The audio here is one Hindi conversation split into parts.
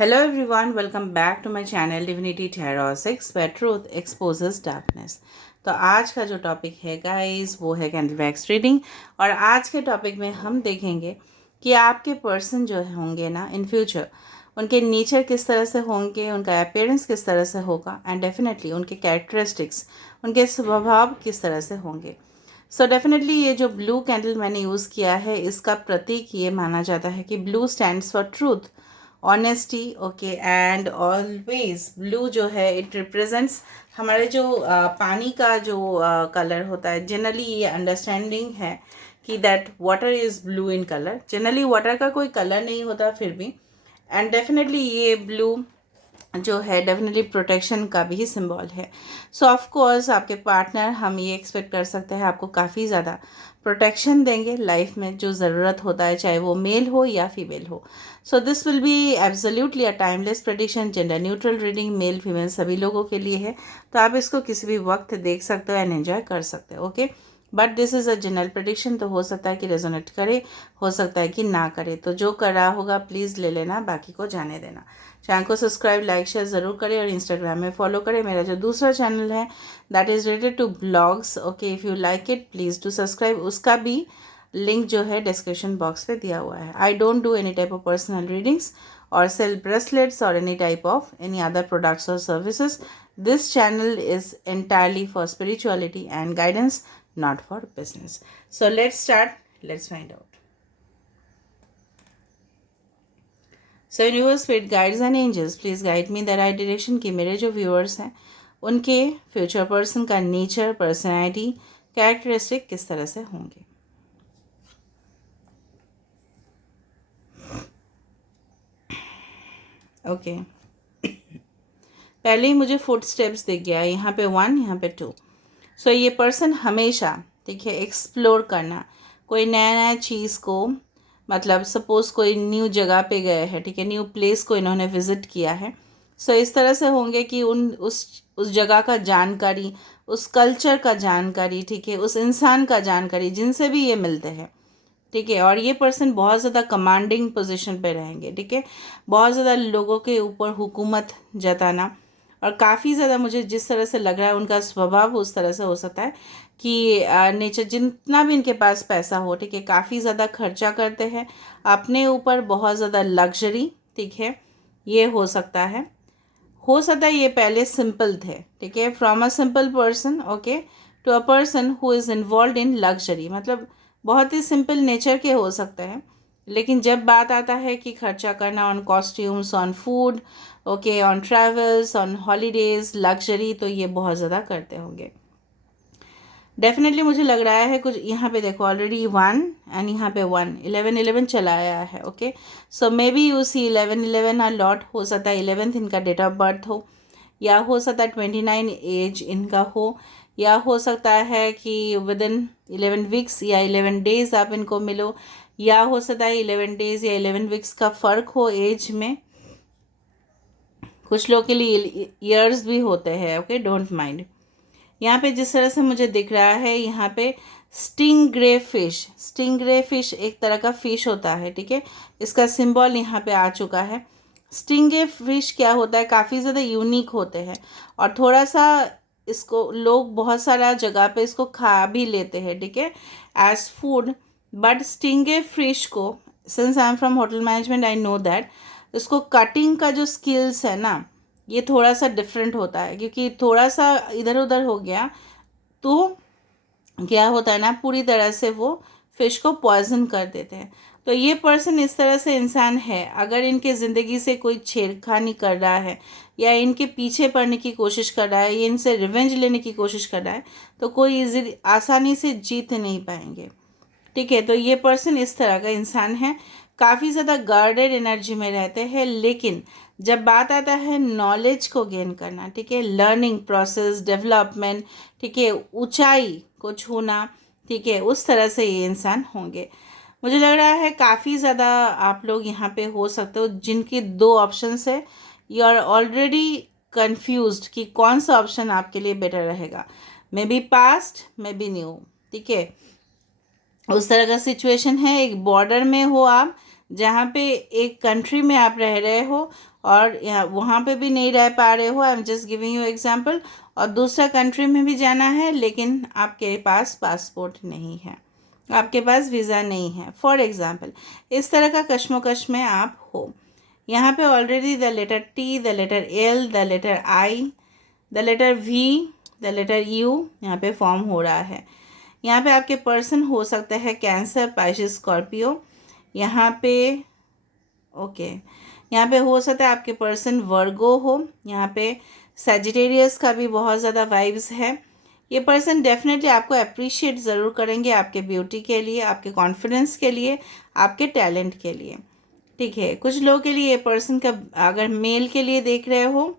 Hello everyone, welcome back to my channel Divinity Tarot 6 where truth exposes darkness। तो आज का जो टॉपिक है गाइस वो है कैंडल वैक्स रीडिंग। और आज के टॉपिक में हम देखेंगे कि आपके पर्सन जो होंगे ना इन फ्यूचर, उनके नेचर किस तरह से होंगे, उनका अपीयरेंस किस तरह से होगा एंड डेफिनेटली उनके कैरेक्टरिस्टिक्स, उनके स्वभाव किस तरह से होंगे। सो डेफिनेटली ये जो ब्लू कैंडल मैंने यूज़ किया है इसका प्रतीक ये माना जाता है कि blue stands for truth, honesty, okay, and always blue जो है इट रिप्रेजेंट्स हमारे जो पानी का जो कलर होता है। जनरली ये अंडरस्टैंडिंग है कि that water is blue in colour. Generally water का कोई कलर नहीं होता फिर भी, एंड डेफिनेटली ये ब्लू जो है डेफिनेटली प्रोटेक्शन का भी सिंबल है। सो ऑफ कोर्स आपके पार्टनर, हम ये एक्सपेक्ट कर सकते हैं, आपको काफ़ी ज़्यादा प्रोटेक्शन देंगे लाइफ में जो ज़रूरत होता है, चाहे वो मेल हो या फीमेल हो। So this will be absolutely a timeless prediction, gender neutral reading, male female सभी लोगों के लिए है। तो आप इसको किसी भी वक्त देख सकते हो एंड एंजॉय कर सकते हो, okay. But this is a general prediction, तो हो सकता है कि रेजोनेट करे, हो सकता है कि ना करे। तो जो कर रहा होगा प्लीज़ ले लेना, बाकी को जाने देना। चैनल को सब्सक्राइब लाइक शेयर ज़रूर करें और इंस्टाग्राम में फॉलो करें। मेरा जो दूसरा चैनल है that is related to blogs, okay, if you like it please to subscribe. उसका भी लिंक जो है डिस्क्रिप्शन बॉक्स पे दिया हुआ है। I don't do any type of personal readings or sell bracelets or any type of any other products or services. This channel is entirely for spirituality and guidance, not for business. So let's start. Let's find out. So universe, spirit guides and angels please guide me the right direction कि मेरे जो व्यूअर्स हैं उनके फ्यूचर पर्सन का नेचर, पर्सनैलिटी, कैरेक्टरिस्टिक किस तरह से होंगे। ओके, पहले ही मुझे फुट स्टेप्स दिख गया, यहाँ पे 1, यहाँ पे 2। सो ये पर्सन हमेशा, ठीक है, एक्सप्लोर करना कोई नया नया चीज़ को, मतलब सपोज़ कोई न्यू जगह पे गए हैं, ठीक है, न्यू प्लेस को इन्होंने विज़िट किया है। सो इस तरह से होंगे कि उस जगह का जानकारी, उस कल्चर का जानकारी, ठीक है, उस इंसान का जानकारी जिनसे भी ये मिलते हैं, ठीक है। और ये पर्सन बहुत ज़्यादा कमांडिंग पोजीशन पे रहेंगे, ठीक है, बहुत ज़्यादा लोगों के ऊपर हुकूमत जताना। और काफ़ी ज़्यादा मुझे जिस तरह से लग रहा है उनका स्वभाव उस तरह से हो सकता है कि नेचर, जितना भी इनके पास पैसा हो, ठीक है, काफ़ी ज़्यादा खर्चा करते हैं अपने ऊपर, बहुत ज़्यादा लग्जरी, ठीक है, ये हो सकता है ये पहले सिंपल थे, ठीक है, from a simple person, okay, to a person who is involve in luxury, मतलब बहुत ही सिंपल नेचर के हो सकते हैं। लेकिन जब बात आता है कि खर्चा करना on costumes, on food, okay, on travels, on holidays, luxury, तो ये बहुत ज़्यादा करते होंगे। डेफिनेटली मुझे लग रहा है कुछ, यहाँ पे देखो ऑलरेडी 1 एंड यहाँ पे 1, 11 चला आया है, okay. So may be you see 11 a lot. हो सकता है 11th इनका डेट ऑफ बर्थ हो, या हो सकता है 29 एज इनका हो, या हो सकता है कि विद इन 11 वीक्स या 11 डेज आप इनको मिलो, या हो सकता है 11 डेज या 11 वीक्स का फ़र्क हो एज में। कुछ लोग के लिए ईयर्स भी होते हैं, ओके, डोंट माइंड। यहाँ पे जिस तरह से मुझे दिख रहा है, यहाँ पे स्टिंग ग्रे फिश एक तरह का फिश होता है, ठीक है, इसका सिंबल यहाँ पे आ चुका है। स्टिंग ग्रे फिश क्या होता है, काफ़ी ज़्यादा यूनिक होते हैं और थोड़ा सा इसको लोग बहुत सारा जगह पे इसको खा भी लेते हैं, ठीक है, as food. But stingray fish को, since I am from hotel management, I know that इसको कटिंग का जो स्किल्स है ना, ये थोड़ा सा डिफरेंट होता है, क्योंकि थोड़ा सा इधर उधर हो गया तो क्या होता है ना, पूरी तरह से वो फिश को पॉइजन कर देते हैं। तो ये पर्सन इस तरह से इंसान है, अगर इनके ज़िंदगी से कोई छेड़खानी कर रहा है या इनके पीछे पड़ने की कोशिश कर रहा है या इनसे रिवेंज लेने की कोशिश कर रहा है, तो कोई इजीली आसानी से जीत नहीं पाएंगे, ठीक है। तो ये पर्सन इस तरह का इंसान है, काफ़ी ज़्यादा गार्डेड एनर्जी में रहते हैं। लेकिन जब बात आता है नॉलेज को गेन करना, ठीक है, लर्निंग प्रोसेस, डेवलपमेंट, ठीक है, ऊंचाई को छूना, ठीक है, उस तरह से ये इंसान होंगे। मुझे लग रहा है काफ़ी ज़्यादा आप लोग यहाँ पे हो सकते हो जिनकी दो ऑप्शंस है, यू आर ऑलरेडी कन्फ्यूज्ड कि कौन सा ऑप्शन आपके लिए बेटर रहेगा, may be past, may be new, ठीक है, उस तरह का सिचुएशन है। एक बॉर्डर में हो आप, जहाँ पे एक कंट्री में आप रह रहे हो और यहाँ वहाँ पे भी नहीं रह पा रहे हो, I am just giving you example, और दूसरा कंट्री में भी जाना है लेकिन आपके पास पासपोर्ट नहीं है, आपके पास वीज़ा नहीं है, फॉर एग्ज़ाम्पल। इस तरह का कश्मकश में आप हो। यहाँ पे already the letter T, the letter L, the letter I, the letter V, the letter U यहाँ पे फॉर्म हो रहा है। यहाँ पे आपके पर्सन हो सकता है कैंसर, पाइसेस, स्कॉर्पियो। यहाँ पे ओके यहाँ पे हो सकता है आपके पर्सन वर्गो हो। यहाँ पे सजिटेरियस का भी बहुत ज़्यादा वाइब्स है। ये पर्सन डेफिनेटली आपको अप्रिशिएट ज़रूर करेंगे आपके ब्यूटी के लिए, आपके कॉन्फिडेंस के लिए, आपके टैलेंट के लिए। ठीक है, कुछ लोगों के लिए ये पर्सन का, अगर मेल के लिए देख रहे हो,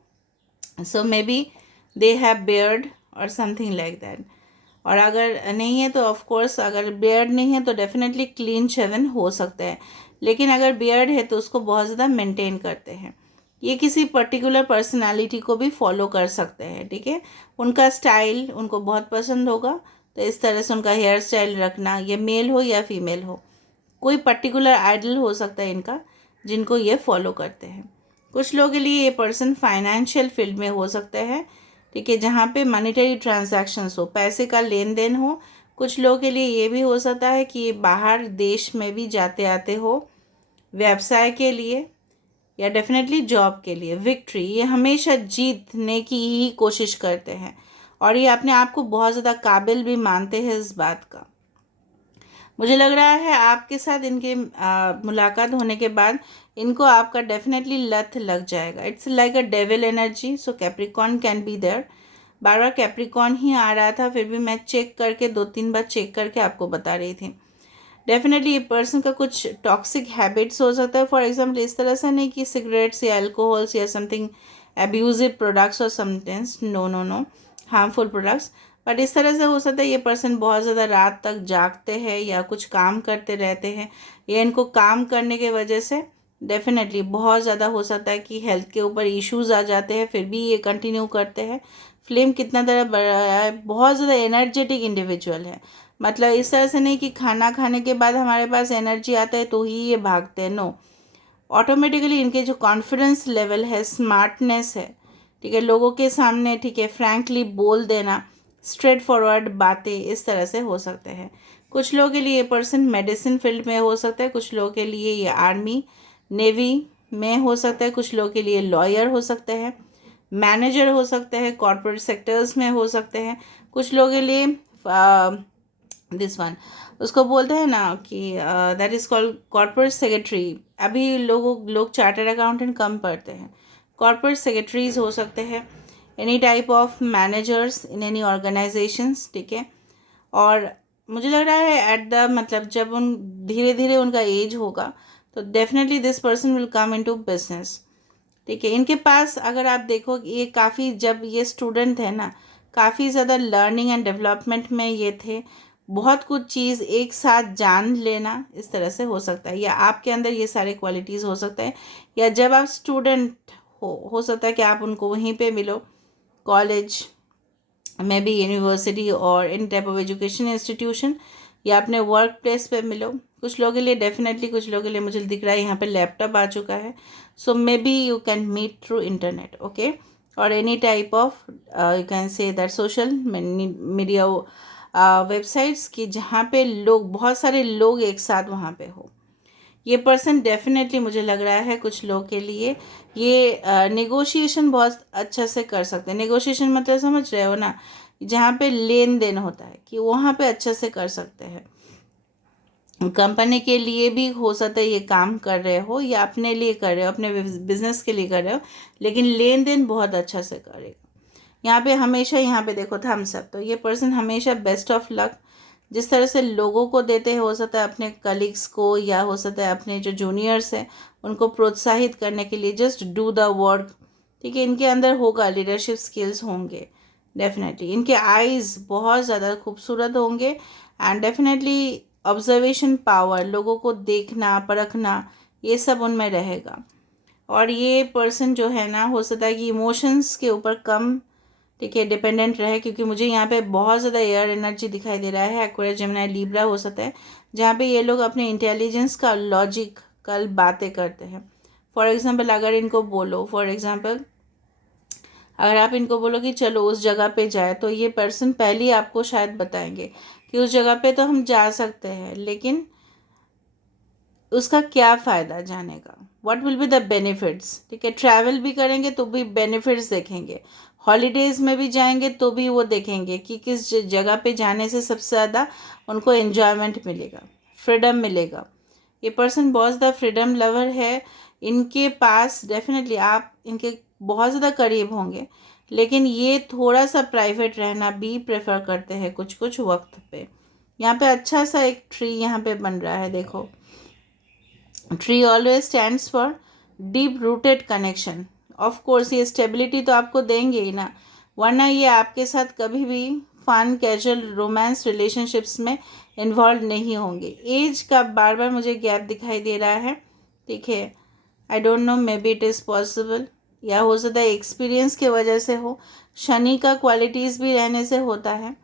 so may be they have beard और समथिंग लाइक दैट। और अगर नहीं है तो ऑफ कोर्स, अगर बियर्ड नहीं है तो डेफिनेटली क्लीन शेवन हो सकता है, लेकिन अगर बियर्ड है तो उसको बहुत ज़्यादा मेंटेन करते हैं। ये किसी पर्टिकुलर पर्सनालिटी को भी फॉलो कर सकते हैं। ठीक है, उनका स्टाइल उनको बहुत पसंद होगा, तो इस तरह से उनका हेयर स्टाइल रखना, ये मेल हो या फीमेल हो, कोई पर्टिकुलर आइडल हो सकता है इनका जिनको ये फॉलो करते हैं। कुछ लोगों के लिए ये पर्सन फाइनेंशियल फील्ड में हो सकता है। ठीक है, जहाँ पे मॉनेटरी ट्रांजैक्शंस हो, पैसे का लेन देन हो। कुछ लोगों के लिए ये भी हो सकता है कि ये बाहर देश में भी जाते आते हो व्यवसाय के लिए या डेफिनेटली जॉब के लिए। विक्ट्री, ये हमेशा जीतने की ही कोशिश करते हैं और ये अपने आप को बहुत ज़्यादा काबिल भी मानते हैं इस बात का। मुझे लग रहा है आपके साथ इनके मुलाकात होने के बाद इनको आपका डेफिनेटली लत लग जाएगा। It's like a devil energy, so Capricorn can be there. बार बार कैप्रिकॉन ही आ रहा था, फिर भी मैं चेक करके 2-3 बार चेक करके आपको बता रही थी। डेफिनेटली ये पर्सन का कुछ टॉक्सिक हैबिट्स हो सकता है। फॉर एग्जाम्पल, इस तरह से नहीं कि सिगरेट्स या अल्कोहल्स या समथिंग एब्यूजिव प्रोडक्ट्स और somethings, no no no, harmful products. But इस तरह से हो सकता है ये पर्सन बहुत ज़्यादा रात तक जागते हैं या कुछ काम करते रहते हैं, या इनको काम करने के वजह से डेफिनेटली बहुत ज़्यादा हो सकता है कि हेल्थ के ऊपर इश्यूज़ आ जाते हैं, फिर भी ये कंटिन्यू करते हैं। फ्लेम कितना तरह बड़ा है, बहुत ज़्यादा एनर्जेटिक इंडिविजुअल है। मतलब इस तरह से नहीं कि खाना खाने के बाद हमारे पास एनर्जी आता है तो ही ये भागते हैं, नो। ऑटोमेटिकली इनके जो कॉन्फिडेंस लेवल है, स्मार्टनेस है, ठीक है, लोगों के सामने, ठीक है, फ्रैंकली बोल देना, स्ट्रेट फॉरवर्ड बातें, इस तरह से हो सकते हैं। कुछ लोगों के लिए ये पर्सन मेडिसिन फील्ड में हो सकता है, कुछ लोगों के लिए ये आर्मी नेवी में हो सकता है, कुछ लोगों के लिए लॉयर हो सकते हैं, मैनेजर हो सकते हैं, कॉरपोरेट सेक्टर्स में हो सकते हैं। कुछ लोगों के लिए दिस वन, उसको बोलते हैं ना कि that is called corporate secretary. अभी लोग चार्टर्ड अकाउंटेंट कम पढ़ते हैं, कॉर्पोरेट सेक्रेटरीज हो सकते हैं, any type of managers in any organisations. ठीक है, और मुझे लग रहा है एट द मतलब जब उन धीरे धीरे उनका एज होगा तो definitely this person will come into business. ठीक है, इनके पास अगर आप देखो ये काफ़ी, जब ये स्टूडेंट है ना, काफ़ी ज़्यादा लर्निंग एंड डेवलपमेंट में ये थे। बहुत कुछ चीज़ एक साथ जान लेना, इस तरह से हो सकता है, या आपके अंदर ये सारे क्वालिटीज़ हो सकता है, या जब आप स्टूडेंट हो सकता है कि आप उनको वहीं पे मिलो, कॉलेज में भी, यूनिवर्सिटी और इन टाइप ऑफ एजुकेशन इंस्टीट्यूशन, या अपने वर्क प्लेस पे मिलो। कुछ लोगों के लिए डेफिनेटली, कुछ लोगों के लिए मुझे दिख रहा है यहाँ पे लैपटॉप आ चुका है, so may be you can meet through internet, okay, और any type of you can say that social media websites की, जहाँ पे लोग, बहुत सारे लोग एक साथ वहाँ पे हो। ये पर्सन डेफिनेटली मुझे लग रहा है कुछ लोग के लिए ये नेगोशिएशन बहुत अच्छा से कर सकते हैं। नेगोशिएशन मतलब समझ रहे हो ना, जहाँ पे लेन देन होता है कि वहाँ पे अच्छे से कर सकते हैं। कंपनी के लिए भी हो सकता है ये काम कर रहे हो, या अपने लिए कर रहे हो, अपने बिजनेस के लिए कर रहे हो, लेकिन लेन देन बहुत अच्छा से करेगा। यहाँ पे हमेशा, यहाँ पे देखो थम्स अप, तो ये पर्सन हमेशा बेस्ट ऑफ लक जिस तरह से लोगों को देते हैं, हो सकता है अपने कलीग्स को, या हो सकता है अपने जो जूनियर्स हैं उनको प्रोत्साहित करने के लिए, जस्ट डू द वर्क। ठीक है, इनके अंदर होगा, लीडरशिप स्किल्स होंगे डेफिनेटली। इनके आईज़ बहुत ज़्यादा खूबसूरत होंगे, एंड डेफिनेटली ऑब्जर्वेशन पावर, लोगों को देखना परखना, ये सब उनमें रहेगा। और ये पर्सन जो है ना, हो सकता है कि इमोशंस के ऊपर कम, ठीक है, डिपेंडेंट रहे, क्योंकि मुझे यहाँ पे बहुत ज़्यादा एयर एनर्जी दिखाई दे रहा है। एक्वेरियस, जेमिनी, लिब्रा हो सकता है, जहाँ पे ये लोग अपने इंटेलिजेंस का, लॉजिक कल बातें करते हैं। फॉर एग्ज़ाम्पल अगर इनको बोलो, अगर आप इनको बोलो कि चलो उस जगह पे जाए, तो ये पर्सन पहले ही आपको शायद बताएंगे कि उस जगह पे तो हम जा सकते हैं, लेकिन उसका क्या फ़ायदा जाने का, what will be the benefits. ठीक है, ट्रैवल भी करेंगे तो भी बेनिफिट्स देखेंगे, हॉलीडेज़ में भी जाएंगे तो भी वो देखेंगे कि किस जगह पे जाने से सबसे ज़्यादा उनको एन्जॉयमेंट मिलेगा, फ्रीडम मिलेगा। ये पर्सन बहुत ज़्यादा फ्रीडम लवर है। इनके पास डेफिनेटली आप इनके बहुत ज़्यादा करीब होंगे, लेकिन ये थोड़ा सा प्राइवेट रहना भी प्रेफर करते हैं कुछ कुछ वक्त पे। यहाँ पे अच्छा सा एक ट्री यहाँ पे बन रहा है, देखो। Tree always stands for deep rooted connection. Of course ये स्टेबिलिटी तो आपको देंगे ही ना, वरना ये आपके साथ कभी भी फन कैजुअल रोमांस रिलेशनशिप्स में इन्वॉल्व नहीं होंगे। एज का बार बार मुझे गैप दिखाई दे रहा है। ठीक है, आई don't no, may be it is possible, या हो सकता है एक्सपीरियंस की वजह से हो, शनि का क्वालिटीज़ भी रहने से होता है।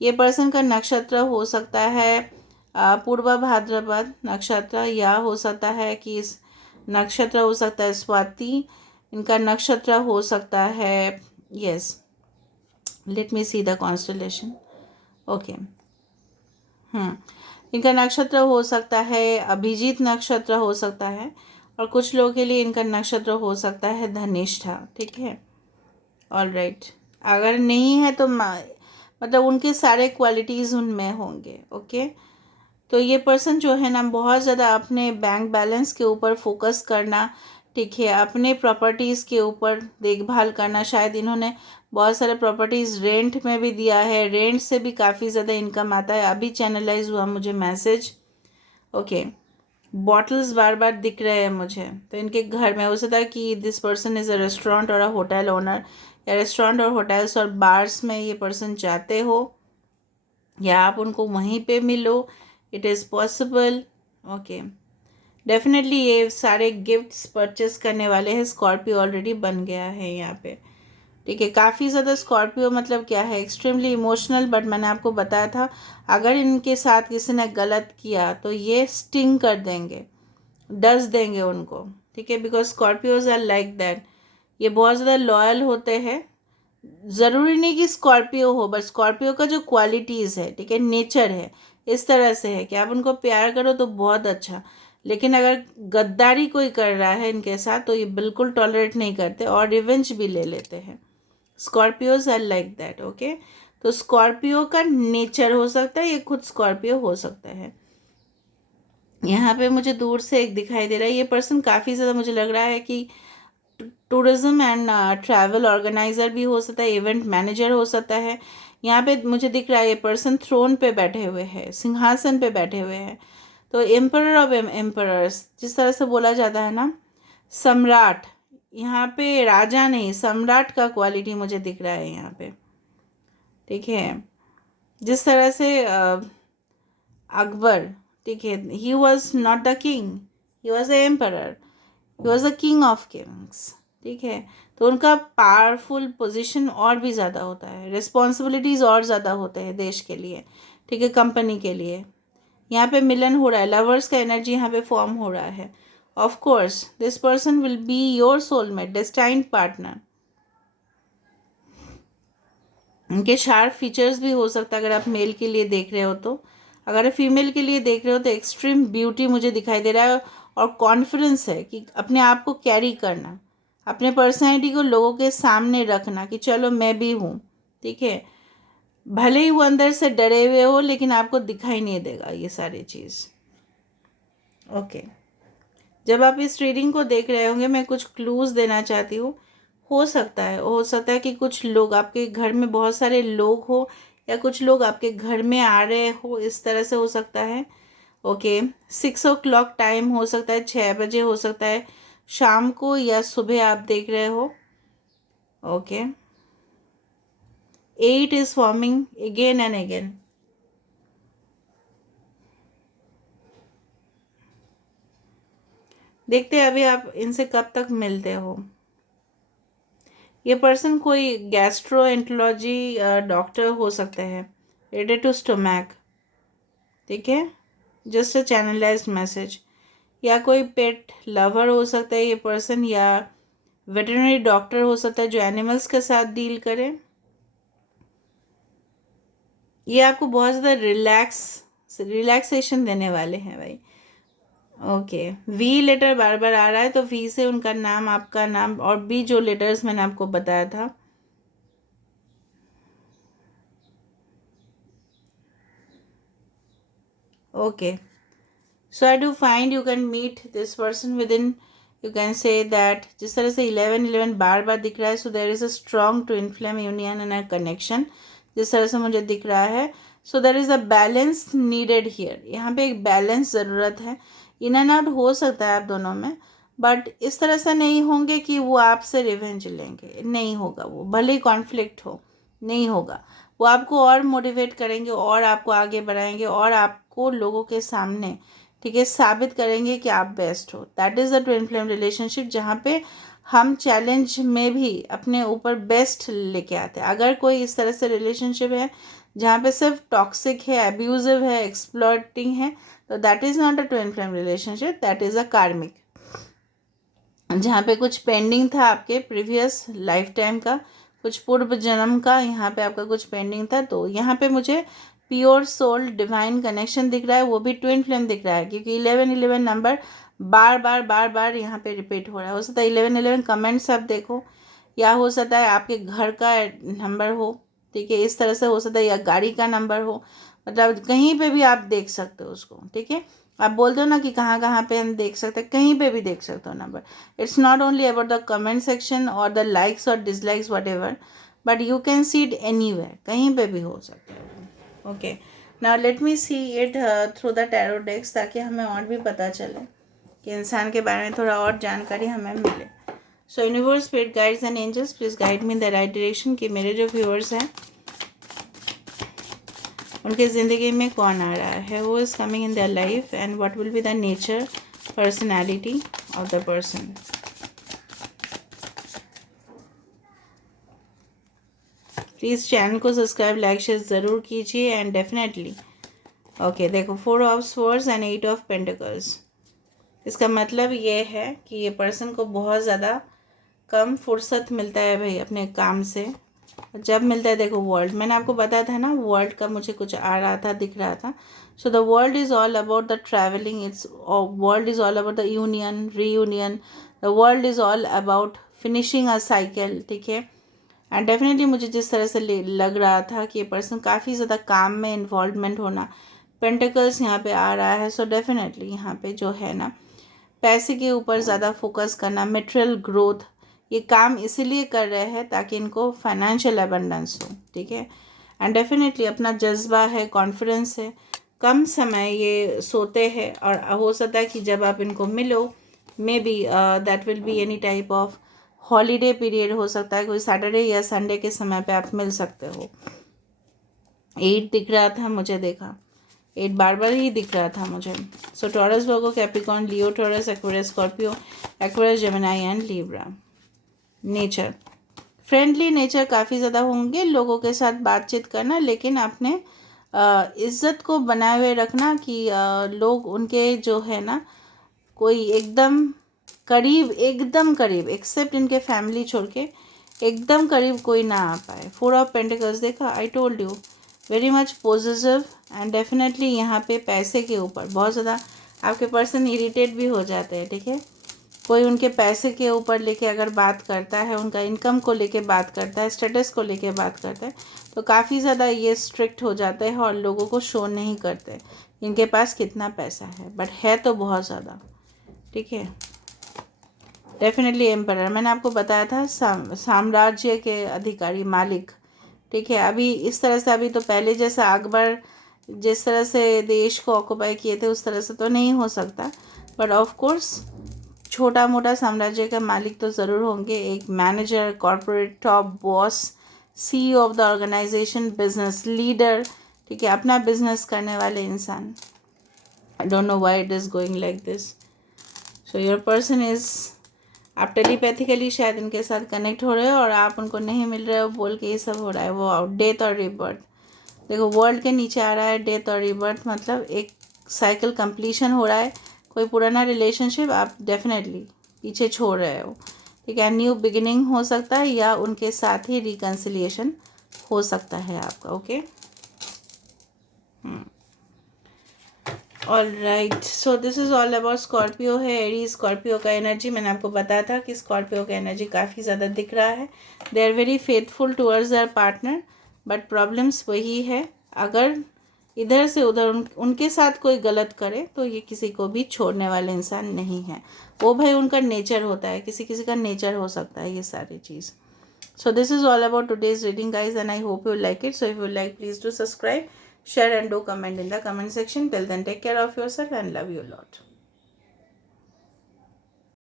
ये पर्सन का नक्षत्र हो सकता है पूर्वा भाद्रपद नक्षत्र, या हो सकता है कि इस नक्षत्र हो सकता है स्वाति, इनका नक्षत्र हो सकता है, yes, late me see the constellation. Okay, इनका नक्षत्र हो सकता है अभिजीत नक्षत्र हो सकता है, और कुछ लोगों के लिए इनका नक्षत्र हो सकता है धनिष्ठा। ठीक है, ऑल राइट। अगर नहीं है तो मतलब उनके सारे क्वालिटीज़ उनमें होंगे। ओके, तो ये पर्सन जो है ना, बहुत ज़्यादा अपने बैंक बैलेंस के ऊपर फोकस करना, ठीक है, अपने प्रॉपर्टीज़ के ऊपर देखभाल करना। शायद इन्होंने बहुत सारे प्रॉपर्टीज़ रेंट में भी दिया है, रेंट से भी काफ़ी ज़्यादा इनकम आता है। अभी चैनलाइज हुआ मुझे मैसेज। ओके, बॉटल्स बार बार दिख रहे हैं मुझे, तो इनके घर में हो सकता है कि this person is a restaurant और अ होटल ओनर, या रेस्टोरेंट और होटल्स और बार्स में ये पर्सन जाते हो, या आप उनको वहीं पे मिलो, it is possible. Okay, definitely ये सारे गिफ्ट्स परचेस करने वाले हैं। स्कॉर्पियो ऑलरेडी बन गया है यहाँ पे। ठीक है, काफ़ी ज़्यादा स्कॉर्पियो मतलब क्या है, एक्सट्रीमली इमोशनल। बट मैंने आपको बताया था, अगर इनके साथ किसी ने गलत किया तो ये स्टिंग कर देंगे, डस देंगे उनको। ठीक है, because Scorpios are like that. ये बहुत ज़्यादा लॉयल होते हैं। ज़रूरी नहीं कि स्कॉर्पियो हो, बट स्कॉर्पियो का जो क्वालिटीज़ है, ठीक है, नेचर है, इस तरह से है कि आप उनको प्यार करो तो बहुत अच्छा, लेकिन अगर गद्दारी कोई कर रहा है इनके साथ तो ये बिल्कुल टॉलरेट नहीं करते और रिवेंज भी ले लेते हैं। Scorpios are like that. Okay, तो स्कॉर्पियो का नेचर हो सकता है, ये खुद स्कॉर्पियो हो सकता है। यहाँ पे मुझे दूर से एक दिखाई दे रहा है, ये पर्सन काफ़ी ज़्यादा मुझे लग रहा है कि टूरिज्म एंड ट्रैवल ऑर्गेनाइज़र भी हो सकता है, इवेंट मैनेजर हो सकता है। यहाँ पे मुझे दिख रहा है ये पर्सन थ्रोन पे बैठे हुए हैं, सिंहासन पे बैठे हुए हैं। तो एम्परर ऑफ एम्परर्स जिस तरह से बोला जाता है ना, सम्राट, यहाँ पे राजा नहीं, सम्राट का क्वालिटी मुझे दिख रहा है यहाँ पे। ठीक है, जिस तरह से अकबर, ठीक है, he was not the king, he was the emperor, he was the king of Kings. ठीक है, तो उनका पावरफुल पोजीशन और भी ज़्यादा होता है, रिस्पॉन्सिबिलिटीज़ और ज़्यादा होते हैं देश के लिए, ठीक है, कंपनी के लिए। यहाँ पे मिलन हो रहा है, लवर्स का एनर्जी यहाँ पे फॉर्म हो रहा है। Of course this person will be your soulmate, destined partner. उनके शार्प फीचर्स भी हो सकता है, अगर आप मेल के लिए देख रहे हो तो। अगर आप फीमेल के लिए देख रहे हो तो एक्सट्रीम ब्यूटी मुझे दिखाई दे रहा है, और कॉन्फिडेंस है कि अपने आप को कैरी करना, अपने पर्सनैलिटी को लोगों के सामने रखना कि चलो मैं भी हूँ। ठीक है, भले ही वो अंदर से डरे हुए हो, लेकिन आपको दिखाई नहीं देगा ये सारी चीज़। ओके, जब आप इस रीडिंग को देख रहे होंगे, मैं कुछ क्लूज़ देना चाहती हूँ। हो सकता है कि कुछ लोग आपके घर में, बहुत सारे लोग हो, या कुछ लोग आपके घर में आ रहे हो, इस तरह से हो सकता है। ओके, 6 o'clock टाइम हो सकता है, 6 बजे हो सकता है शाम को, या सुबह आप देख रहे हो। Okay, 8 is forming again and again. देखते हैं अभी आप इनसे कब तक मिलते हो। ये पर्सन कोई गैस्ट्रोएंटरोलॉजी डॉक्टर हो सकते हैं, रिलेटेड टू स्टोमैक। ठीक है, जस्ट अ चैनलाइज्ड मैसेज। या कोई पेट लवर हो सकता है ये पर्सन, या वेटरनरी डॉक्टर हो सकता है जो एनिमल्स के साथ डील करे। ये आपको बहुत ज़्यादा रिलैक्सेशन देने वाले हैं भाई। ओके, वी लेटर बार बार आ रहा है, तो वी से उनका नाम, आपका नाम, और बी जो लेटर्स मैंने आपको बताया था। Okay, so I do find you can meet this person within, you can say that, जिस तरह से 11 बार बार दिख रहा है, so there is a strong twin flame union and a connection, जिस तरह से मुझे दिख रहा है। So there is a balance needed here, यहाँ पे एक बैलेंस ज़रूरत है। इन एंड आउट हो सकता है आप दोनों में, बट इस तरह से नहीं होंगे कि वो आपसे रिवेंज लेंगे, नहीं होगा वो, भले ही कॉन्फ्लिक्ट हो, नहीं होगा। वो आपको और मोटिवेट करेंगे और आपको आगे बढ़ाएंगे और आपको लोगों के सामने, ठीक है, साबित करेंगे कि आप बेस्ट हो। That is the twin flame relationship, जहाँ पे हम चैलेंज में भी अपने ऊपर बेस्ट लेके आते हैं। अगर कोई इस तरह से रिलेशनशिप है जहाँ पे सिर्फ टॉक्सिक है, अब्यूजिव है, एक्सप्लॉइटिंग है, तो that is not a twin flame relationship, that is a कार्मिक। जहाँ पे कुछ पेंडिंग था आपके प्रीवियस लाइफ टाइम का, कुछ पूर्व जन्म का, यहाँ पे आपका कुछ पेंडिंग था, तो यहाँ पे मुझे प्योर सोल डिवाइन कनेक्शन दिख रहा है, वो भी ट्विन फ्लेम दिख रहा है, क्योंकि 11 नंबर बार बार बार बार यहाँ पे रिपीट हो रहा है। हो सकता है 11 कमेंट्स आप देखो, या हो सकता है आपके घर का नंबर हो, ठीक है, इस तरह से हो सकता है, या गाड़ी का नंबर हो, मतलब कहीं पे भी आप देख सकते हो उसको, ठीक है। आप बोलते हो ना कि कहाँ कहाँ पे हम देख सकते हैं, कहीं पे भी देख सकते हो number. It's not only about the comment section और द लाइक्स और dislikes whatever, but you can see it anywhere, कहीं पे भी हो सकता है। Okay, now let me see it through the tarot decks, ताकि हमें और भी पता चले कि इंसान के बारे में थोड़ा और जानकारी हमें मिले। So universe, spirit guides and angels, please guide me in the right direction, कि मेरे जो व्यूअर्स हैं उनके ज़िंदगी में कौन आ रहा है, वो is coming in their life, and what will be the nature, personality of the person. Please channel को सब्सक्राइब, लाइक, शेयर ज़रूर कीजिए, एंड डेफिनेटली ओके, देखो 4 of swords and 8 of pentacles. इसका मतलब ये है कि ये पर्सन को बहुत ज़्यादा कम फुर्सत मिलता है भाई अपने काम से। जब मिलता है, देखो वर्ल्ड, मैंने आपको बताया था ना, वर्ल्ड का मुझे कुछ आ रहा था, दिख रहा था। So the world is all about the travelling, it's world is all about the union, reunion, the world is all about finishing a cycle, ठीक है। एंड डेफिनेटली मुझे जिस तरह से लग रहा था कि ये पर्सन काफ़ी ज़्यादा काम में इन्वॉल्वमेंट होना, पेंटिकल्स यहाँ पे आ रहा है। सो डेफिनेटली यहाँ पे जो है ना, पैसे के ऊपर ज़्यादा फोकस करना, मटेरियल ग्रोथ, ये काम इसीलिए कर रहे हैं ताकि इनको फाइनेंशियल अबंडेंस हो, ठीक है। एंड डेफिनेटली अपना जज्बा है, कॉन्फिडेंस है, कम समय ये सोते हैं, और हो सकता है कि जब आप इनको मिलो, may be that will be any type of holiday period, हो सकता है कोई सैटरडे या संडे के समय पे आप मिल सकते हो। 8 दिख रहा था मुझे, देखा 8 बार बार ही दिख रहा था मुझे। So Taurus, Virgo, Capricorn, Leo, Taurus, Aquarius, Scorpio, Aquarius, Gemini and Libra. Nature, friendly nature काफ़ी ज़्यादा होंगे, लोगों के साथ बातचीत करना, लेकिन अपने इज्जत को बनाए हुए रखना, कि लोग उनके जो है ना, कोई एकदम करीब एक्सेप्ट इनके फैमिली छोड़ के एकदम करीब कोई ना आ पाए। 4 ऑफ पेंटिकल्स देखा, I told you, very much positive, and definitely यहाँ पे पैसे के ऊपर बहुत ज़्यादा आपके पर्सन इरिटेट भी हो जाते हैं, ठीक है। कोई उनके पैसे के ऊपर लेके अगर बात करता है, उनका इनकम को लेके बात करता है, स्टेटस को लेके बात करता है, तो काफ़ी ज़्यादा ये स्ट्रिक्ट हो जाते हैं और लोगों को शो नहीं करते इनके पास कितना पैसा है, बट है तो बहुत ज़्यादा, ठीक है। डेफिनेटली एम्परर, मैंने आपको बताया था साम्राज्य के अधिकारी, मालिक, ठीक है। अभी इस तरह से, अभी तो पहले जैसा अकबर जिस तरह से देश को ऑक्युपाई किए थे उस तरह से तो नहीं हो सकता, बट ऑफ कोर्स छोटा मोटा साम्राज्य का मालिक तो ज़रूर होंगे। एक manager, corporate top boss, CEO of the organisation, business leader, ठीक है, अपना बिजनेस करने वाले इंसान। I don't know why it is going like this. So your person is, आप टेलीपैथिकली शायद इनके साथ कनेक्ट हो रहे हो और आप उनको नहीं मिल रहे हो बोल के ये सब हो रहा है। वो डेथ और रिबर्थ, देखो वर्ल्ड के नीचे आ रहा है, डेथ और रिबर्थ, मतलब एक साइकिल कंप्लीशन हो रहा है, कोई पुराना रिलेशनशिप आप डेफिनेटली पीछे छोड़ रहे हो, ठीक है। न्यू बिगिनिंग हो सकता है या उनके साथ ही रिकन्सिलिएशन हो सकता है आपका, okay. All right, so this is all about Scorpio है। एरीज स्कॉर्पियो का एनर्जी मैंने आपको बताया था कि स्कॉर्पियो का एनर्जी काफ़ी ज़्यादा दिख रहा है। They are very faithful towards their partner, but problems वही है, अगर इधर से उधर उनके साथ कोई गलत करे तो ये किसी को भी छोड़ने वाले इंसान नहीं है। वो भाई उनका नेचर होता है, किसी किसी का नेचर हो सकता है ये सारी चीज़। So this is all about today's reading, guys, and I hope you like it. So if you like, please do subscribe, share and do comment in the comment section. Till then, take care of yourself and love you a lot.